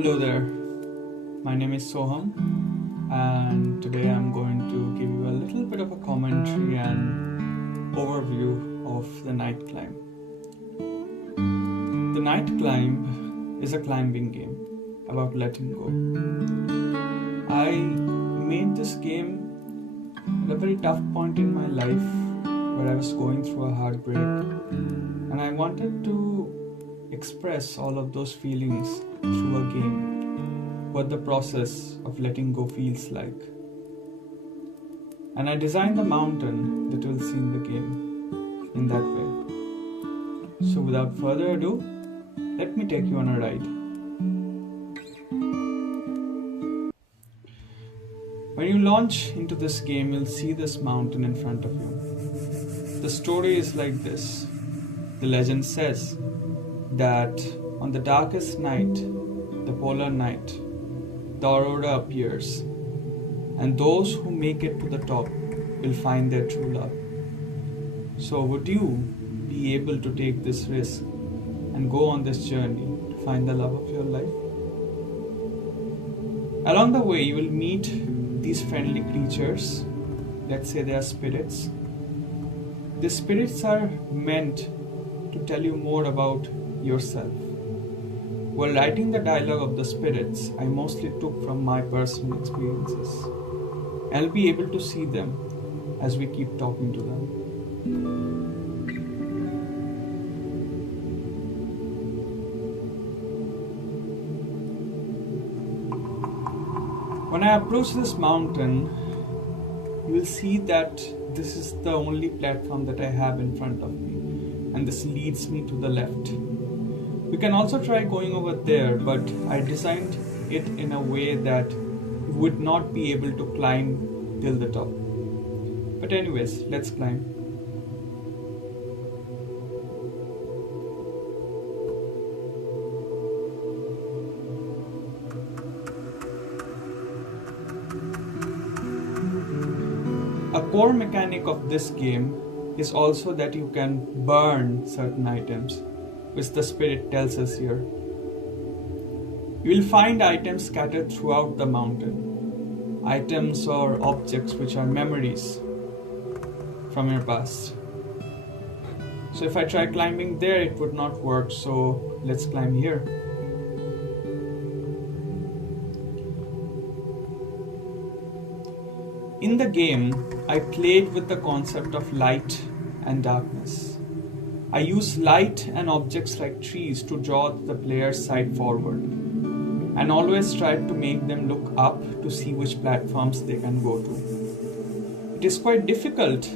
Hello there, my name is Soham, and today I'm going to give you a little bit of a commentary and overview of the Night Climb. The Night Climb is a climbing game about letting go. I made this game at a very tough point in my life where I was going through a heartbreak, and I wanted to express all of those feelings through a game, what the process of letting go feels like. And I designed the mountain that you'll see in the game in that way. So without further ado, let me take you on a ride. When you launch into this game, you'll see this mountain in front of you. The story is like this. The legend says that on the darkest night, the polar night, the aurora appears, and those who make it to the top will find their true love. So would you be able to take this risk and go on this journey to find the love of your life? Along the way, you will meet these friendly creatures. Let's say they are spirits. The spirits are meant to tell you more about yourself. While writing the dialogue of the spirits, I mostly took from my personal experiences. I'll be able to see them as we keep talking to them. When I approach this mountain, you will see that this is the only platform that I have in front of me, and this leads me to the left. We can also try going over there, but I designed it in a way that you would not be able to climb till the top. But anyways, let's climb. A core mechanic of this game is also that you can burn certain items, which the spirit tells us here. You will find items scattered throughout the mountain. Items or objects which are memories from your past. So if I try climbing there, it would not work, so let's climb here. In the game, I played with the concept of light and darkness. I use light and objects like trees to draw the player's side forward, and always tried to make them look up to see which platforms they can go to. It is quite difficult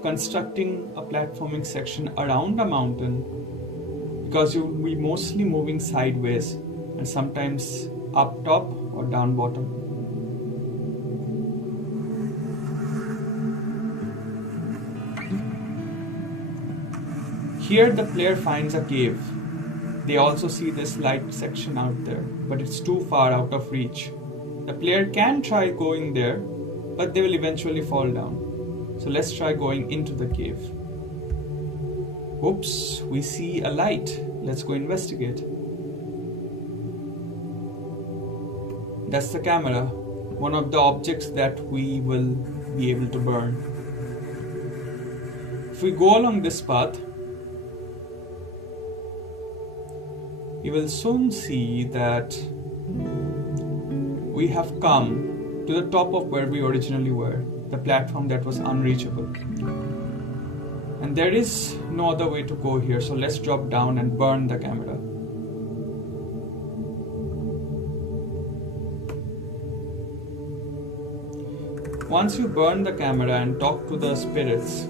constructing a platforming section around a mountain because you will be mostly moving sideways and sometimes up top or down bottom. Here the player finds a cave. They also see this light section out there, but it's too far out of reach. The player can try going there, but they will eventually fall down. So let's try going into the cave. Oops, we see a light. Let's go investigate. That's the camera, one of the objects that we will be able to burn. If we go along this path, you will soon see that we have come to the top of where we originally were, the platform that was unreachable. And there is no other way to go here, so let's drop down and burn the camera. Once you burn the camera and talk to the spirits,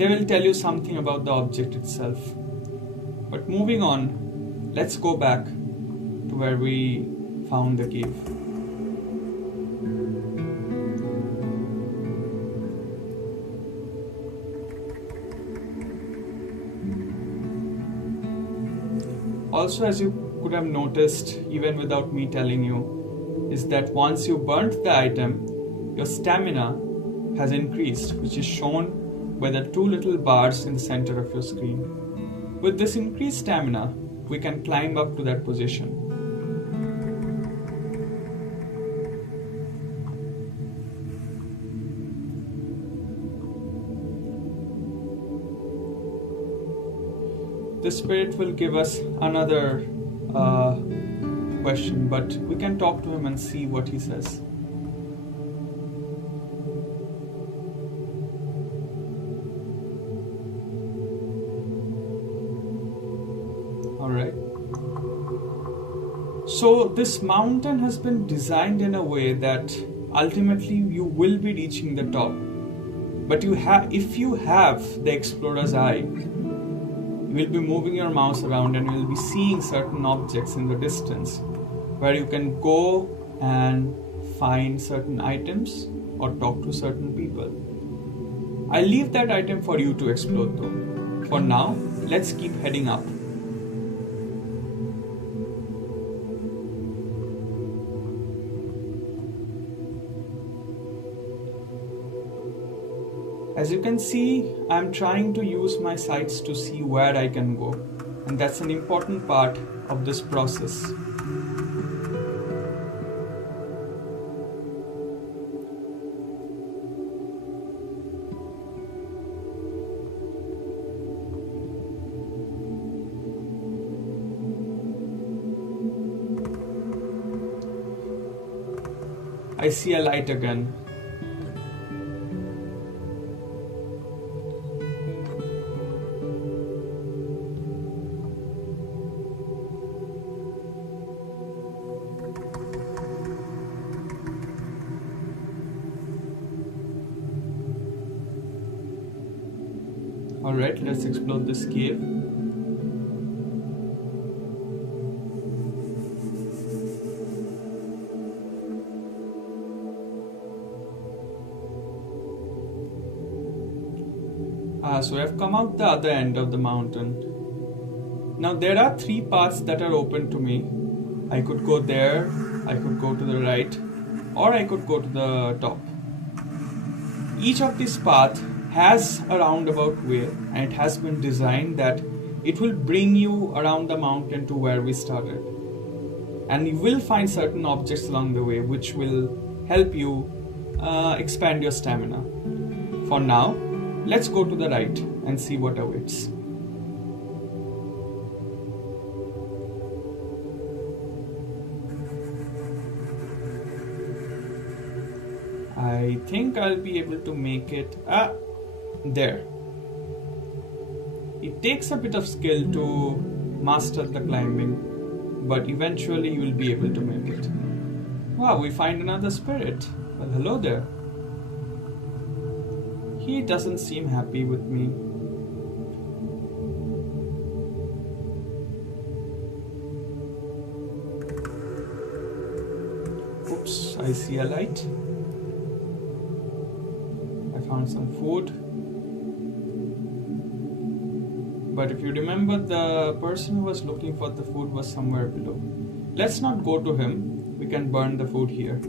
they will tell you something about the object itself. But moving on, let's go back to where we found the cave. Also, as you could have noticed, even without me telling you, is that once you burnt the item, your stamina has increased, which is shown by the two little bars in the center of your screen. With this increased stamina, we can climb up to that position. The spirit will give us another question, but we can talk to him and see what he says. Alright. So this mountain has been designed in a way that ultimately you will be reaching the top. But if you have the explorer's eye, you will be moving your mouse around and you will be seeing certain objects in the distance where you can go and find certain items or talk to certain people. I'll leave that item for you to explore though. For now, let's keep heading up. As you can see, I'm trying to use my sights to see where I can go, and that's an important part of this process. I see a light again. Alright, let's explore this cave. So I've come out the other end of the mountain. Now there are three paths that are open to me. I could go there, I could go to the right, or I could go to the top. Each of these paths has a roundabout way, and it has been designed that it will bring you around the mountain to where we started. And you will find certain objects along the way which will help you expand your stamina. For now, let's go to the right and see what awaits. I think I'll be able to make it. There. It takes a bit of skill to master the climbing, but eventually you will be able to make it. Wow, we find another spirit. Well, hello there. He doesn't seem happy with me. Oops, I see a light. I found some food. But if you remember, the person who was looking for the food was somewhere below. Let's not go to him. We can burn the food here.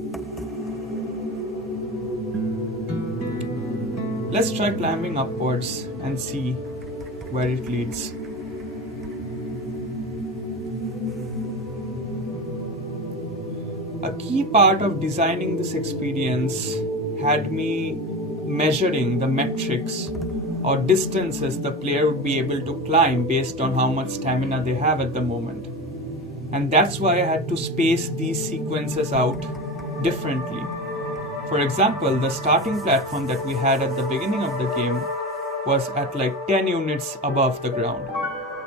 Let's try climbing upwards and see where it leads. A key part of designing this experience had me measuring the metrics or distances the player would be able to climb based on how much stamina they have at the moment. And that's why I had to space these sequences out differently. For example, the starting platform that we had at the beginning of the game was at like 10 units above the ground.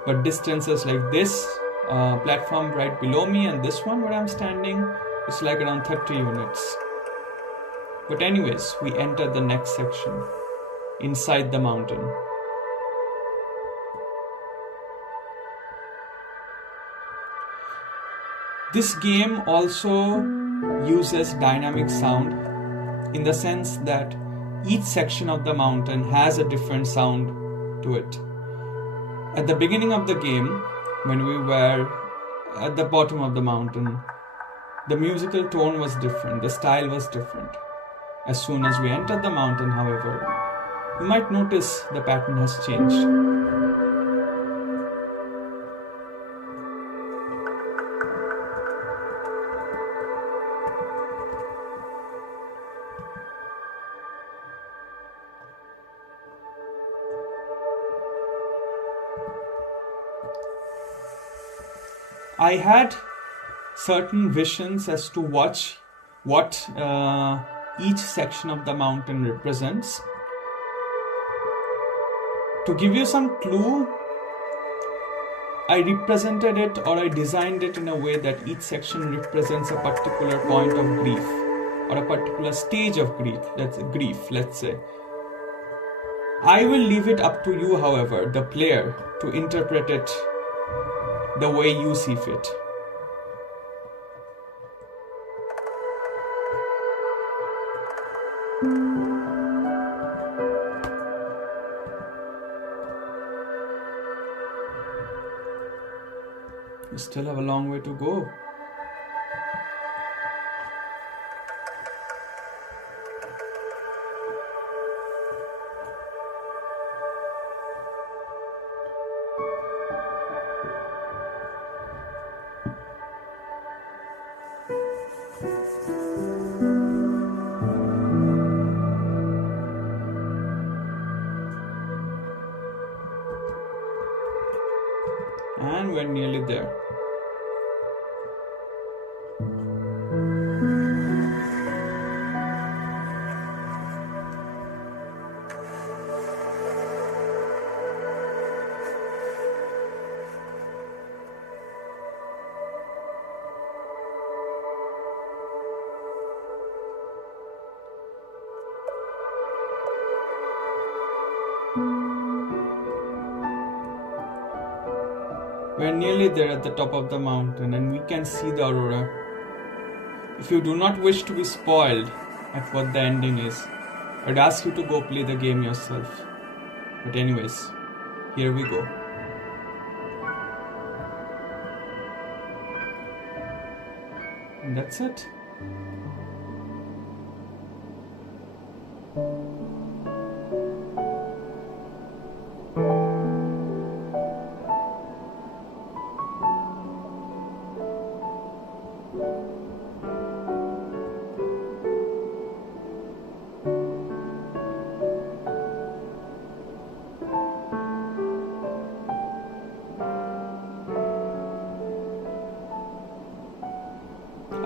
But distances like this platform right below me and this one where I'm standing is like around 30 units. But anyways, we enter the next section, inside the mountain. This game also uses dynamic sound in the sense that each section of the mountain has a different sound to it. At the beginning of the game, when we were at the bottom of the mountain, the musical tone was different, the style was different. As soon as we entered the mountain, however, you might notice the pattern has changed. I had certain visions as to what each section of the mountain represents. To give you some clue, I represented it, or I designed it in a way that each section represents a particular point of grief or a particular stage of grief, let's say. I will leave it up to you, however, the player, to interpret it the way you see fit. You still have a long way to go. And we're nearly there. We're nearly there at the top of the mountain, and we can see the aurora. If you do not wish to be spoiled at what the ending is, I'd ask you to go play the game yourself. But anyways, here we go. And that's it.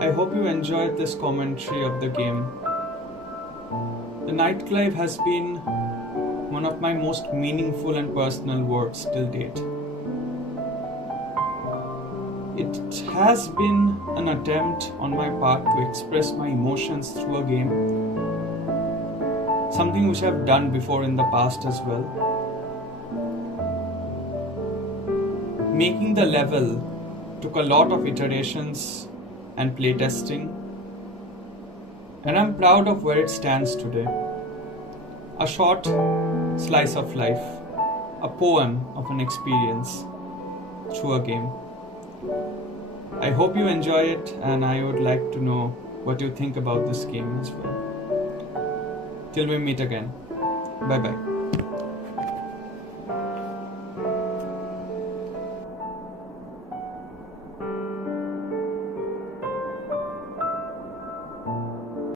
I hope you enjoyed this commentary of the game. The Nightclive has been one of my most meaningful and personal works till date. It has been an attempt on my part to express my emotions through a game, something which I've done before in the past as well. Making the level took a lot of iterations and playtesting, and I'm proud of where it stands today. A short slice of life, a poem of an experience through a game. I hope you enjoy it, and I would like to know what you think about this game as well. Till we meet again. Bye bye.